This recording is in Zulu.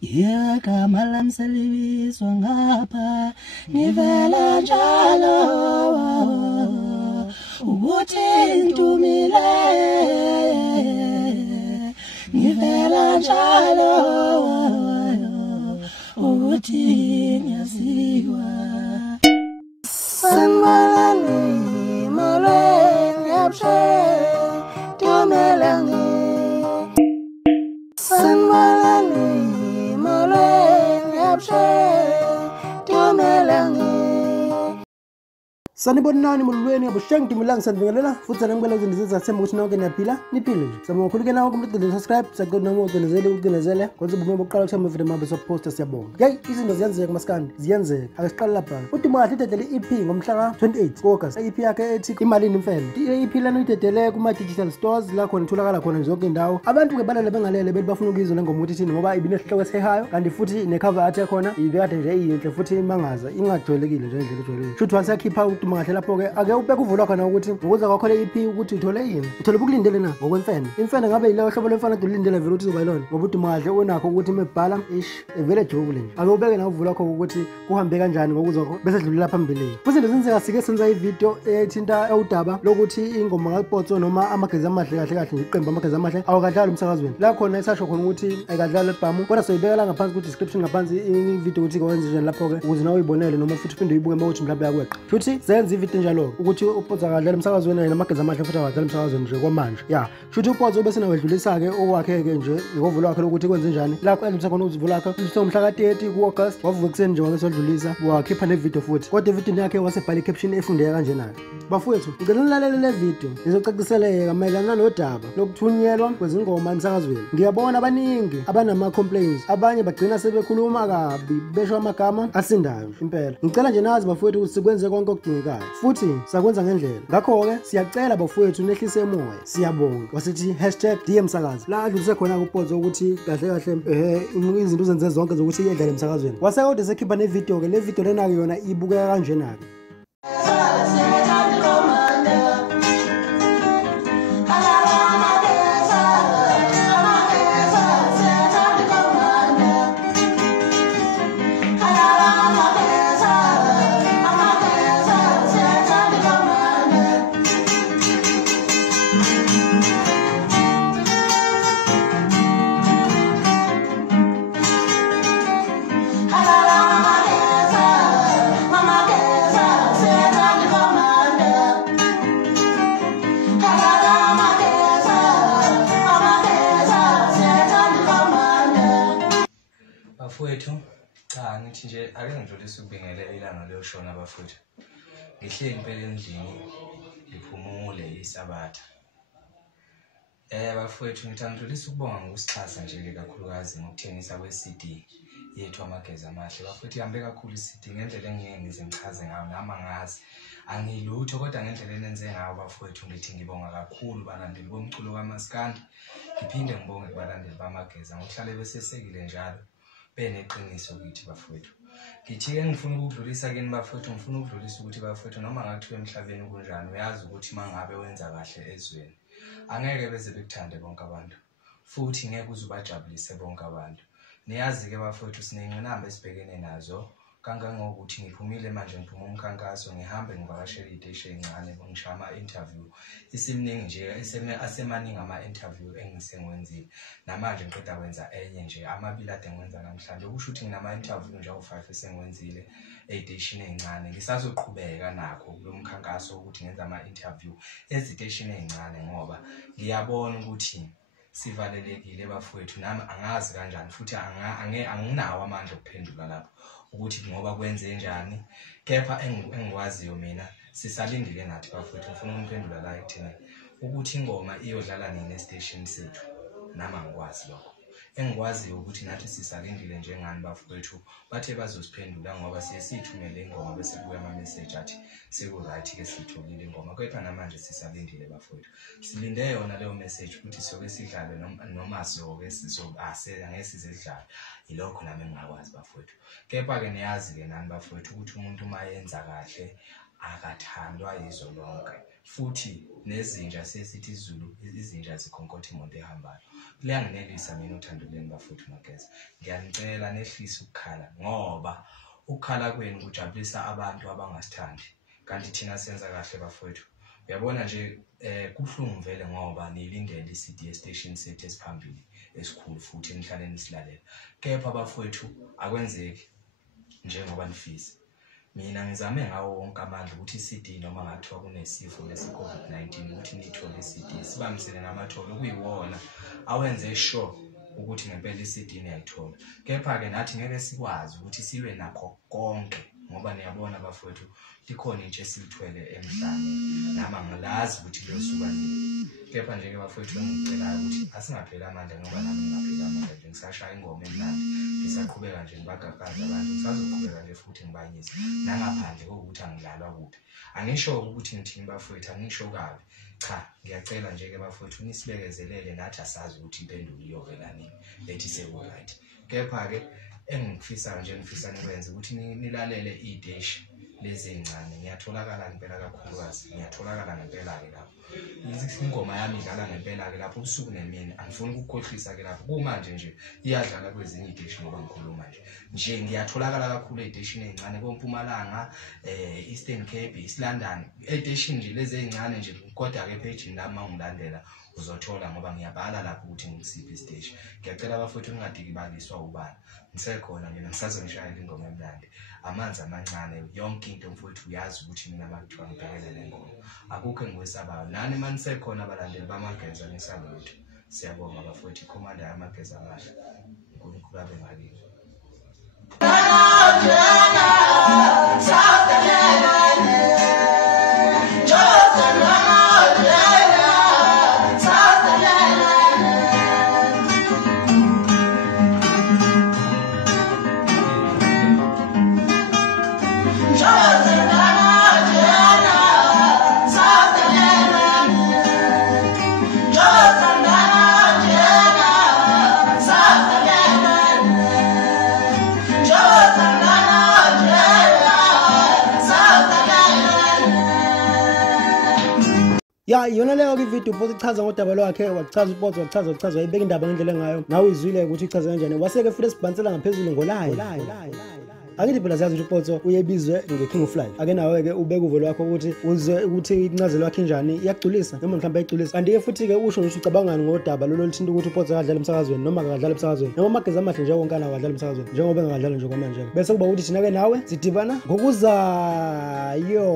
igama lami selibizwa ngapha ngivela njalo ukuthi ntumile ngivela njalo ukuthi ngiyaziwa sanmalani molweni yabshe tumelangi sanmalani molweni yabshe tumelangi sanibonani mulweni abushengi tumulang sanibingelela futhi sanibingelela uzindizisa sithemba ukuthi nonke niyaphila niphile nje sama ukhuluke nawo kumntwana subscribe sakho noma ucinezele ucinezele kwenza ubume bokuqala ukuthama video mabe soposta siyabonga hey izinto ziyenzeka maskandi ziyenzeka akasiqala lapha uthi manje idedele EP ngomhla ka 28 August EP yakhe ethi imalini mfene EP lana uyidedele kuma digital stores la khona itholakala khona zonke indawo abantu ke balale bengalele bethi bafuna ukuyizwa ngoma uthi thini ngoba ibinesihloko esihehayo kanti futhi necover art yakhona ibekade nje iyinhle futhi imangaza ingajwayelekile nje indlela ejwayelekile futhi wasekhipha ngahle lapho ke ake ubeke uvulwa khona ukuthi ukuza kwakho le EP ukuthi uthole yini uthole ukulindele na ngokwemfene imfene ngabe yileyo hlobo lemfana ulindele vele ukuthi uzoba yilona ngoba uthi madle unakho ukuthi mebhala vele jobule nje ake ubeke na uvulwa khona ukuthi kuhambe kanjani ngokuza bese dlulela phambili kuzinto zenzeka sike senza ivideo ethinta udaba lokuthi ingoma kaPotso noma amagezi amahle kahle kahle iqembu amagezi amahle awukadlali umsakazweni la khona esasho khona ukuthi ayikadlali lebhamu kodwa soyibekela ngaphansi ku description ngaphansi ivideo ukuthi kwenze njani lapho ke ukuze nawe uyibonele noma futhi uphinde uyibuke mawuthi mhlawumbe yakweqa futhi zenza ivideo njalo ukuthi uPotso akadlala emsakazweni namagezi amahle futhi akadlala emsakazweni nje kwamanje ya futhi uPotso bese nawedlulisa ke okwakheke nje ngovula wakhe ukuthi kwenze njani la kwenzisa khona ukuzivula wakhe umhla ka 30 kuAugust wavuka kuseni nje wakesodlulisa wakhipha ne video futhi kodwa ivideo yakhe wasebhala caption efundeka kanje nayo bafowethu ngicela nilalele le video ngizocaciseleka mayelana nodaba lokuthunyelwa kwezingoma emsakazweni ngiyabona abaningi abanama complaints abanye bagcina sebekhuluma kabi besho amagama asindayo impela ngicela nje nazi bafowethu ukuthi sikwenze konke okudingekayo futhi sakwenza ngendlela ngakho ke siyacela bafowethu nehlise emoya siyabonga wasithi #DMsakazi la adlulise khona kuPotso ukuthi kahle kahle izinto uzenze zonke zokuthi iyedlala emsakazweni wasekodwa sekhipha ne video ke le video lena yona ibukeka kanje nake Bafowethu cha ngithi nje ake ngidlulise ukubingelela ilanga leyoshona bafowethu ngihleli impela endlini ngiphumule isabatha bafowethu ngithi angidlulise ukubonga ngokusixhasa nje kakhulukazi ngokuthengisa kwe-CD yethu amagezi amahle bafowethu ihambe kakhulu i-CD ngendlela engeke ngize ngichaze ngayo nama ngazi angilutho kodwa ngendlela enenze ngayo bafowethu ngithi ngibonga kakhulu balandeli bomculo kaMaskandi ngiphinde ngibonge kubalandeli bamagezi ngokuhlale besesekile njalo beneqiniso kithi bafowethu ngithi ke ngifuna ukudlulisa kini bafowethu ngifuna ukudlulisa ukuthi bafowethu noma ngathi emhlabeni kunjani uyazi ukuthi mangabe wenza kahle ezweni angeke beze bekuthande bonke abantu futhi ngeke uzubajabulise bonke abantu niyazi ke bafowethu sinengqinamba esibhekene nazo kangangokuthi ngiphumile manje ngiphuma umkhankaso ngihambe ngivakashela iteshi encane ngishama interview isiminingi nje asemaningi ama interview engisengwenzile namanje ngiqeda kwenza enye nje amabili ade ngwenza namhlanje ukusho ukuthi nginama interview nje u5 esengwenzile eteshini encane ngisazoqhubeka nakho kulomkhankaso ukuthi ngenza ama interview eziteshini encane ngoba ngiyabona ukuthi sivalelekile bafowethu nami angazi kanjani futhi anginawo amandla okuphendula lapho ukuthi ngoba kwenze njani kepha engikwaziyo mina sisalindile nathi bafowethu ngifuna ukumphendula la ekuthini ukuthi ingoma iyodlala nini station sethu nama ngikwazi lokho engikwaziyo ukuthi nathi sisalindile njengani bafowethu bathe bazosiphendula ngoba siyithumele ingoma bese kuya ama message athi seku right ke sitholile ingoma kepha namanje sisalindile bafowethu silinde yona leyo message ukuthi soke sidlale noma soke angeke sizedlala ilokho nami engakwazi bafowethu kepha ke niyazi ke nani bafowethu ukuthi umuntu mayenza kahle akathandwa yizo lonke futhi nezinja sesithi isiZulu izinja zikhonkotha imoto ehambayo. Kuyanginelisa mina uThanduleni bafowethu Mageza. Ngiyanicela nehlise ukukhala ngoba ukukhala kwenu kujabulisa abantu abangasithandi. Kanti thina senza kahle bafowethu. Uyabona nje kuhlungu vele ngoba nilindele iCD station sethu esiphambili esikhulu futhi enihlale nisilalela. Kepha bafowethu akwenzeki njengoba nifisa. Mina ngizame ngawo wonke amandla ukuthi iCD noma ngathiwa kunesifo lesi COVID-19 ukuthi nithole iCD sibambisene namatholo kuyiwona awenze sure ukuthi ngempela iCD niyayithola. Kepha ke nathi ngeke sikwazi ukuthi silwe nakho konke ngoba niyabona bafowethu likhona into esilithwele emhlane nama ngilazi ukuthi kuyosuka nini. Kepha nje ke bafowethu ngicela ukuthi asingaphela amandla ngoba nami ngingaphela amandla nje ngisashaya ingoma emnandi ngisaqhubeka nje ngibagagaza abantu ngisazoqhubeka nje futhi ngibanyise nangaphandle kokuthi angidlalwa kuphi. Angisho ukuthi ngithini bafowethu angisho kabi. Cha ngiyacela nje ke bafowethu nisibekezelele nathi asazi ukuthi impendulo iyovela nini lethi seku right. Kepha ke engifisa nje ngifisa nikwenze ukuthi nilalele idish lezi ezincane ngiyatholakala ngempela kakhulukazi ngiyatholakala ngempela ke lapho. Ingoma yami idlala ngempela ke lapho ubusuku nemini angifuni ukukhohlisa ke lapho kumanje nje iyadlala kwezinye idish ngoba ngikhuluma nje ngiyatholakala kakhulu edishini ezincane koMpumalanga Eastern Cape East London edishini nje lezi ezincane nje kodwa ke page nami ungilandela uzothola ngoba ngiyabhala lapho ukuthi ngisiphi isiteshi. Ngiyacela abafowethu ningadikibaliswa ubani ngisekhona mina ngisazongishayela ingoma emnandi amanzi amancane yonke into mfowethu uyazi ukuthi mina makuthiwa ngibhekele le ngoma akukho engikwesabayo nani manisekhona abalandeli bamageza ngisalutho. Siyabonga bafowethu ikhomanda yamageza amahle uNkulunkulu abe ngakini. Ya yona leyo ke video uPotso ichaza ngodaba lwakhe wachaza uPotso wachaza wayibeka indaba ngendlela ngayo nawe izwile ukuthi ichaza kanjani waseke futhi sibhansela ngaphezulu ngolive. Angithi phela siyazi ukuthi uPotso uyebizwe ngeKing of Life ake nawe ke ubeka uvo lwakho ukuthi uzwe ukuthi incazelo yakhe kanjani iyagculisa noma mhlawumbe ayigculisa. Kanti ke futhi ke usho ngisho ucabangani ngodaba lolo lithinta ukuthi uPotso akadlala emsakazweni noma akadlala emsakazweni noma Mageza Amahle nje wonke ana akadlala emsakazweni njengoba engadlala nje kwamanje bese kuba ukuthi thina ke nawe sidibana ngokuzayo.